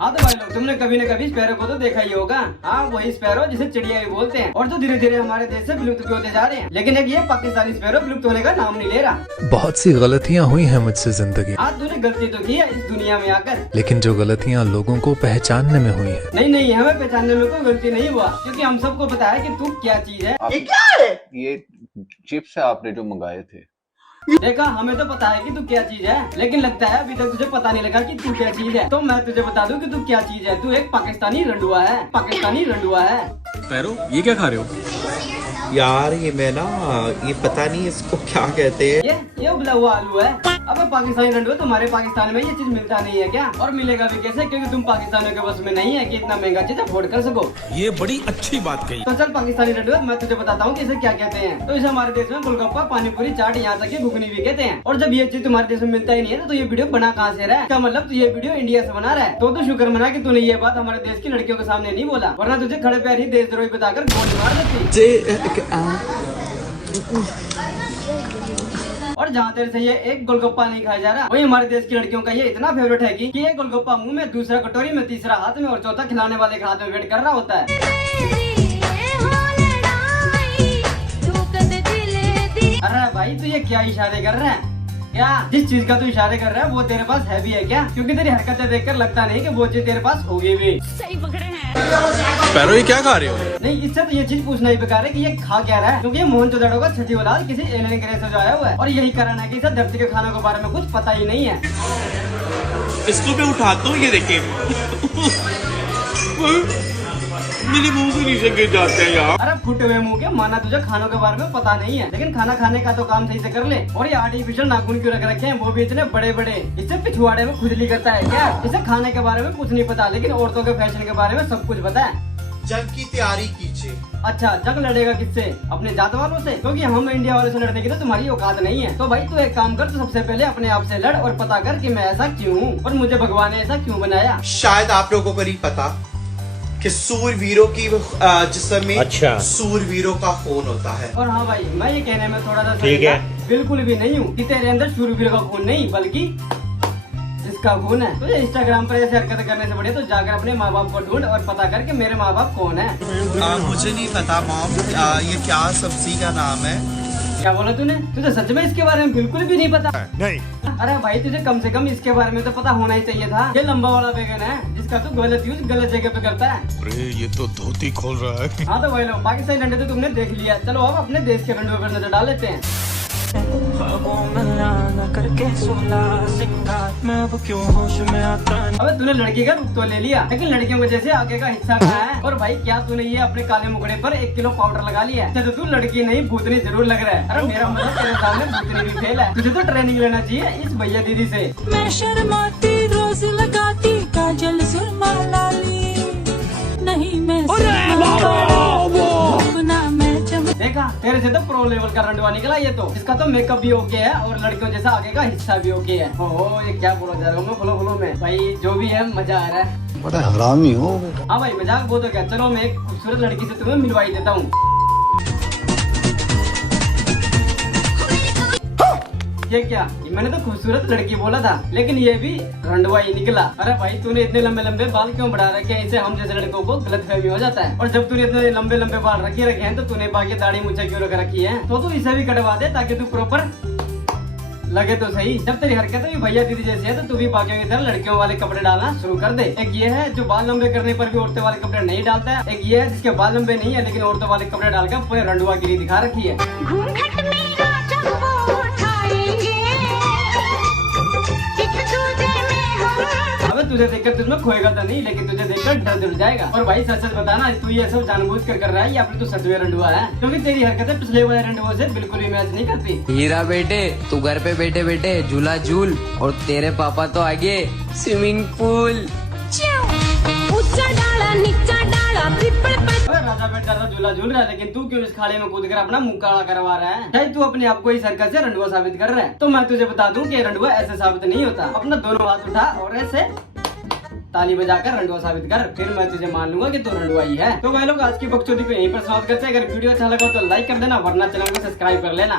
हाँ तो भाई लोग, तुमने कभी न कभी स्पैरो को तो देखा ही होगा। हाँ वही स्पैरो जिसे चिड़िया भी बोलते हैं और जो धीरे धीरे हमारे देश से विलुप्त भी होते जा रहे हैं। लेकिन एक ये पाकिस्तानी स्पैरो विलुप्त होने का नाम नहीं ले रहा। बहुत सी गलतियाँ हुई हैं मुझसे जिंदगी, आज तूने गलती तो की है इस दुनिया में आकर, लेकिन जो गलतियाँ लोगों को पहचानने में हुई हैं। नहीं हमें पहचानने में कोई गलती नहीं हुआ, क्योंकि हम सबको पता है कि तू क्या चीज है। ये क्या है? ये चिप्स है आपने जो मंगाए थे। देखा, हमें तो पता है कि तू क्या चीज है, लेकिन लगता है अभी तक तुझे पता नहीं लगा कि तू क्या चीज है। तो मैं तुझे बता दूं कि तू क्या चीज है। तू एक पाकिस्तानी रंडुआ है, पाकिस्तानी रंडुआ है। पैरो, ये क्या खा रहे हो? यार ये मैं ना, ये पता नहीं इसको क्या कहते हैं। ये उबला हुआ आलू है। अबे पाकिस्तानी रंडुआ, तुम्हारे पाकिस्तान में ये चीज मिलता नहीं है क्या? और मिलेगा भी कैसे, क्योंकि तुम पाकिस्तानियों के बस में नहीं है कि इतना महंगा चीज अफोर्ड कर सको। ये बड़ी अच्छी बात कही। तो चल पाकिस्तानी रंडुआ, मैं तुझे बताता हूँ कि इसे क्या कहते हैं। तो इसे हमारे देश में गोलगप्पा, पानीपुरी, चाट, यहाँ तक घुगनी भी कहते हैं। और जब ये चीज तुम्हारे देश में मिलता ही नहीं है तो ये वीडियो बना कहाँ से रहा है? क्या मतलब तू ये वीडियो इंडिया से बना रहा है? तो शुक्र मना कि तूने ये बात हमारे देश की लड़कियों के सामने नहीं बोला, वरना तुझे खड़े पैर ही देशद्रोही बताकर गोली मार देती। और जहाँ तेरे से ये एक गोलगप्पा नहीं खाया जा रहा, वही हमारे देश की लड़कियों का ये इतना फेवरेट है कि ये गोलगप्पा मुंह में, दूसरा कटोरी में, तीसरा हाथ में और चौथा खिलाने वाले के हाथ में वेट कर रहा होता है। अरे भाई तू ये क्या इशारे कर रहा है? क्या जिस चीज का तू इशारे कर रहा है वो तेरे पास है भी है क्या? क्योंकि तेरी हरकतें देखकर लगता नहीं कि वो चीज तेरे पास होगी भी। सही पकड़े हैं। पैरो, ये क्या खा रहे हो? नहीं, इससे तो ये चीज पूछना ही बेकार है कि ये खा क्या रहा है, क्योंकि ये मोहनजोदड़ो का छठी औलाद किसी एलियन ग्रह से जो आया हुआ है। और यही कारण है कि इसे धरती के खानों के बारे में कुछ पता ही नहीं है। इसको मैं उठाता हूँ, ये देखिए मेरे मुंह से नीचे गिर जाते हैं यार। अरे फुटे हुए मुंह के, माना तुझे खानों के बारे में पता नहीं है, लेकिन खाना खाने का तो काम सही से कर ले। और ये आर्टिफिशियल नाखून क्यों रख रखे हैं, वो भी इतने बड़े बड़े? इससे पिछवाड़े में खुजली करता है क्या? इसे खाने के बारे में कुछ नहीं पता, लेकिन औरतों के फैशन के बारे में सब कुछ पता है। जंग की तैयारी कीजिए। अच्छा, जंग लड़ेगा किससे? अपने जात वालों से? क्योंकि हम इंडिया वालों से लड़ने की तो तुम्हारी औकात नहीं है। तो भाई तू एक काम कर, तू सबसे पहले अपने आप से लड़ और पता कर कि मैं ऐसा क्यों हूँ और मुझे भगवान ने ऐसा क्यों बनाया। शायद आप लोगों को नहीं पता कि सूरवीरों की जिस्म में सूरवीरों का खून होता है। और हाँ भाई, मैं ये कहने में थोड़ा सा ठीक है, बिल्कुल भी नहीं हूँ कि तेरे अंदर सूरवीर का खून नहीं, बल्कि जिसका खून है। तुझे इंस्टाग्राम पर ऐसे हरकत करने से बढ़िया तो जाकर अपने माँ बाप को ढूंढ और पता कर कि मेरे माँ बाप कौन है। मुझे नहीं पता मॉम, ये क्या सब्जी का नाम है? क्या बोला तूने? तुझे सच में इसके बारे में बिल्कुल भी नहीं पता? नहीं। अरे भाई तुझे कम से कम इसके बारे में तो पता होना ही चाहिए था। ये लंबा वाला बैगन है जिसका तू गलत यूज गलत जगह पे करता है। अरे ये तो धोती खोल रहा है। हाँ तो भाई लोग, पाकिस्तानी रंडे तो तुमने देख लिया, चलो अब अपने देश के रंडों पर नजर डाल लेते हैं। अबे तूने लड़की का रूप तो ले लिया, लेकिन लड़कियों को जैसे आगे का हिस्सा कहाँ है? और भाई क्या तूने ये अपने काले मुखड़े पर 1 किलो पाउडर लगा लिया है? तो तू लड़की नहीं भूतनी जरूर लग रहा है। अरे मेरा मतलब तेरे सामने भूतनी भी फेल है। तुझे तो ट्रेनिंग लेना चाहिए इस भैया दीदी से। मैं शर्माती रोज लगाती काजल सुरमा लाली, नहीं मैं देखा, तेरे से तो प्रो लेवल का रंडवा निकला ये तो। इसका तो मेकअप भी ओके है और लड़कियों जैसा आगे का हिस्सा भी ओके है। ओहो, ये क्या बोला जा रहा हूँ मैं फ्लो में। भाई जो भी है, मजा आ रहा है। बड़ा हरामी हो। हाँ भाई, मजाक वो तो क्या, चलो मैं एक खूबसूरत लड़की से तुम्हें मिलवाई देता हूँ। ये क्या, मैंने तो खूबसूरत लड़की बोला था, लेकिन ये भी रंडवा ही निकला। अरे भाई तूने इतने लंबे लंबे बाल क्यों बढ़ा रखे हैं? इसे हम जैसे लड़कों को गलतफहमी हो जाता है। और जब तूने इतने लंबे लंबे बाल रखे हैं तो तूने बाकी दाढ़ी मुझे क्यों रख रखी है? तो तू इसे भी कटवा दे ताकि तू प्रॉपर लगे तो सही। जब तेरी हरकतें भी भैया दीदी जैसी है तो तू भी बाकियों की तरह लड़कियों वाले कपड़े डालना शुरू कर दे। एक ये है जो बाल लंबे करने पर भी औरतों वाले कपड़े नहीं डालता है। एक ये है जिसके बाल लंबे नहीं है लेकिन औरतों वाले कपड़े डालकर पूरे रंडुआ गिरी दिखा रखी है। अबे तुझे देखकर तुझमें खोएगा तो नहीं, लेकिन तुझे देखकर डर डर जाएगा। और भाई सच सच बताना, तू ये सब जानबूझ कर रहा है या फिर तू सच में रंडुआ है? क्योंकि तेरी हरकतें पिछले वाले रंडुओं से बिल्कुल भी मैच नहीं करती। हीरा बेटे, तू घर पे बैठे बैठे झूला झूल और तेरे पापा तो आगे स्विमिंग पूल। ऊंचा डाला नीचा डाला ट्रिपल राजा बेटा झूला झूल रहा है, लेकिन तू क्यों इस खाले में कूद कर अपना मुंह काला करवा रहा है? चाहे तू अपने आप को इस हरकत से रंडुआ साबित कर रहा है, तो मैं तुझे बता दूं कि रंडुआ ऐसे साबित नहीं होता। अपना दोनों हाथ उठा और ऐसे ताली बजाकर रंडुआ साबित कर, फिर मैं तुझे मान लूंगा कि तू रंडुआ ही है। तो भाई लोग, आज की बकचोदी को यहीं पर समाप्त करते हैं। अगर वीडियो अच्छा लगा तो लाइक कर देना, वरना चैनल को सब्सक्राइब कर लेना।